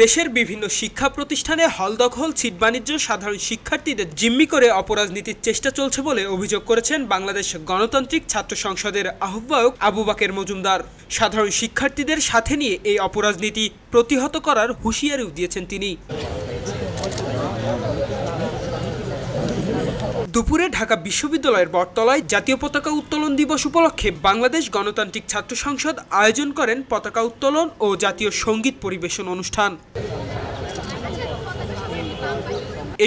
দেশের বিভিন্ন শিক্ষা প্রতিষ্ঠানে হল দখল, ছিট বাণিজ্য, সাধারণ শিক্ষার্থীদের জিম্মি করে অপরাজনীতির চেষ্টা চলছে বলে অভিযোগ করেছেন বাংলাদেশ গণতান্ত্রিক ছাত্র সংসদের আহ্বায়ক আবু বাকের মজুমদার। সাধারণ শিক্ষার্থীদের সাথে নিয়ে এই অপরাজনীতি প্রতিহত করার হুঁশিয়ারিও দিয়েছেন তিনি। দুপুরে ঢাকা বিশ্ববিদ্যালয়ের বটতলায় জাতীয় পতাকা উত্তোলন দিবস উপলক্ষে বাংলাদেশ গণতান্ত্রিক ছাত্র সংসদ আয়োজন করেন পতাকা উত্তোলন ও জাতীয় সঙ্গীত পরিবেশন অনুষ্ঠান।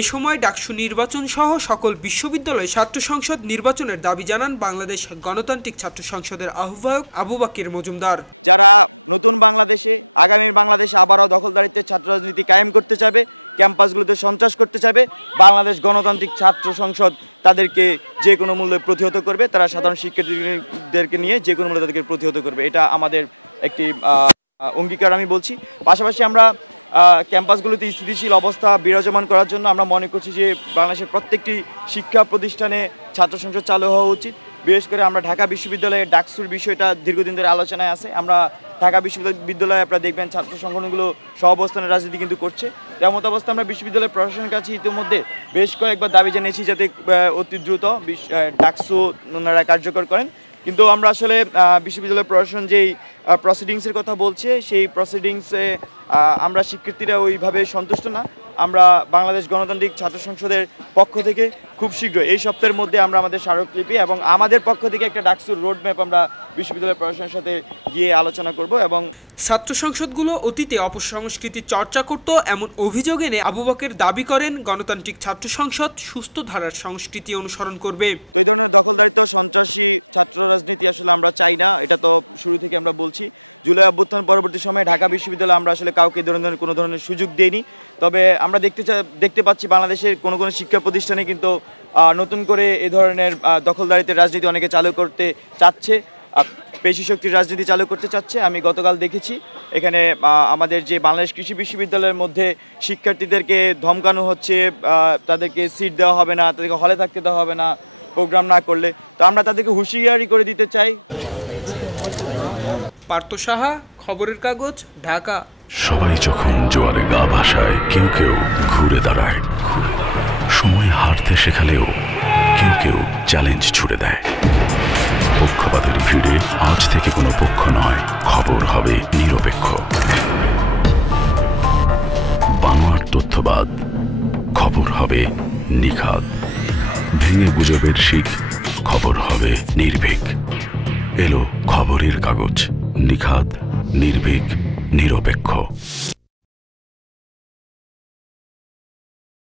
এ সময় ডাকসু নির্বাচন সহ সকল বিশ্ববিদ্যালয়ে ছাত্র সংসদ নির্বাচনের দাবি জানান বাংলাদেশ গণতান্ত্রিক ছাত্র সংসদের আহ্বায়ক আবু বাকের মজুমদার। যারা নতুন বাংলাদেশে, আগামীর বাংলাদেশে আবারও দখলদারিত্বের ছাত্র রাজনীতি কায়েম করতে চাবে, ক্যাম্পাসগুলোতে সন্ত্রাস করতে চাবে, বাংলাদেশ গণতান্ত্রিক ছাত্র সংসদ তাদেরকে যে কোনো মূল্যে প্রতিহত করবে। তারা সাধারণ শিক্ষার্থীদেরকে নিয়ে যে কোনো মূল্যে তাদেরকে প্রতিহত করবে। এটা আমাদের একটি অঙ্গীকার আমি বলছি। পাশাপাশি আমরা ক্যাম্পাসগুলোতে স্থিতিশীল অবস্থা বিরাজমান করার জন্য আমরা মনে করছি যে বাংলাদেশের প্রত্যেকটি শিক্ষা প্রতিষ্ঠানে ছাত্র সংসদ চালু হওয়া উচিত। বিশেষ করে আমরা ঢাকা বিশ্ববিদ্যালয়ের ডাকসুর বিষয়টা দীর্ঘদিন ধরে আলোচনায় আছে। আমরা ঢাকা বিশ্ববিদ্যালয়ে আপনারা দেখবেন ছাত্র সংগঠনগুলো সহাবস্থানের রাজনীতি কিন্তু করছে। তেমন অবস্থা আমরা বিশ্ববিদ্যালয় প্রশাসনের কাছে ইতিমধ্যে বেশ কয়েকবার দাবি জানিয়েছি যাতে অতি দ্রুত ডাকসু ওনারা কার্যকর করেন। কিন্তু আমরা আসলে বিশ্ববিদ্যালয় প্রশাসন যেই প্রসিডিংসের কথা বলছে সেই প্রসিডিংসে আমরা শিক্ষার্থীরা ওইভাবে সন্তুষ্ট না। আমরা বাংলাদেশ গণতান্ত্রিক ছাত্র সংসদের পক্ষ থেকে খুব শীঘ্র এই সপ্তাহের মধ্যে আমরা আমাদের স্মারকলিপি এবং আমাদের পক্ষ থেকে একটা ডাকসুর রোডম্যাপ আমরা বিশ্ববিদ্যালয় প্রশাসনের সাথে গিয়ে আলোচনা করব। এবং ছাত্র সংসদগুলো অতীতে অপসংস্কৃতির চর্চা করত এমন অভিযোগ এনে আবু বাকের দাবি করেন গণতান্ত্রিক ছাত্র সংসদ সুস্থ ধারার সংস্কৃতি অনুসরণ করবে। তো এই ধরনের দখলদারিত্ব, সন্ত্রাসী ছাত্র রাজনীতি আসলে আমরা চাই না। এটা তো শুরু থেকে আমরা বলছি। জুলাই অভ্যুত্থান পরবর্তী সময়ে ঢাকা বিশ্ববিদ্যালয়ে আমরা আসলে কাউকে ধরনের কোনো ধরনের সুযোগ দেইনি। তবে আমরা দেখতে পাচ্ছি বাংলাদেশের কোনো শিক্ষা প্রতিষ্ঠানে কিন্তু নতুন করে এ ধরনের দখলদারিত্বের রাজনীতি অনেকে চালু করতে চাচ্ছে, পেশি শক্তির রাজনীতি চালু করতে চাচ্ছে। আমি গতকাল দেখেছি এখানে আমাদের যে বাংলাদেশ কৃষি বিশ্ববিদ্যালয়ের মধ্যে শিক্ষার্থীদেরকে ধমকানো হচ্ছে, তাদেরকে সিট দেওয়া হবে না, তাদেরকে হলে থাকতে দেওয়া হবে না প্রোগ্রাম না করলে। তো আমরা তাদেরকে হুঁশিয়ারি করে দিতে চাই। পার্থ সাহা, খবরের কাগজ, ঢাকা। সবাই যখন জোয়ারে গা ভাসায়, কেউ কেউ ঘুরে দাঁড়ায়। সময় হারতে শেখালেও কেউ কেউ চ্যালেঞ্জ ছুড়ে দেয়। পক্ষপাতের ভিড়ে আজ থেকে কোনো পক্ষ নয়, খবর হবে নিরপেক্ষ। বানোয়ার তথ্যবাদ, খবর হবে নিখাদ। ভেঙে গুজবের শিখ, খবর হবে নির্ভীক। এলো খবরের কাগজ, নিখাদ, নির্ভীক, নিরপেক্ষ।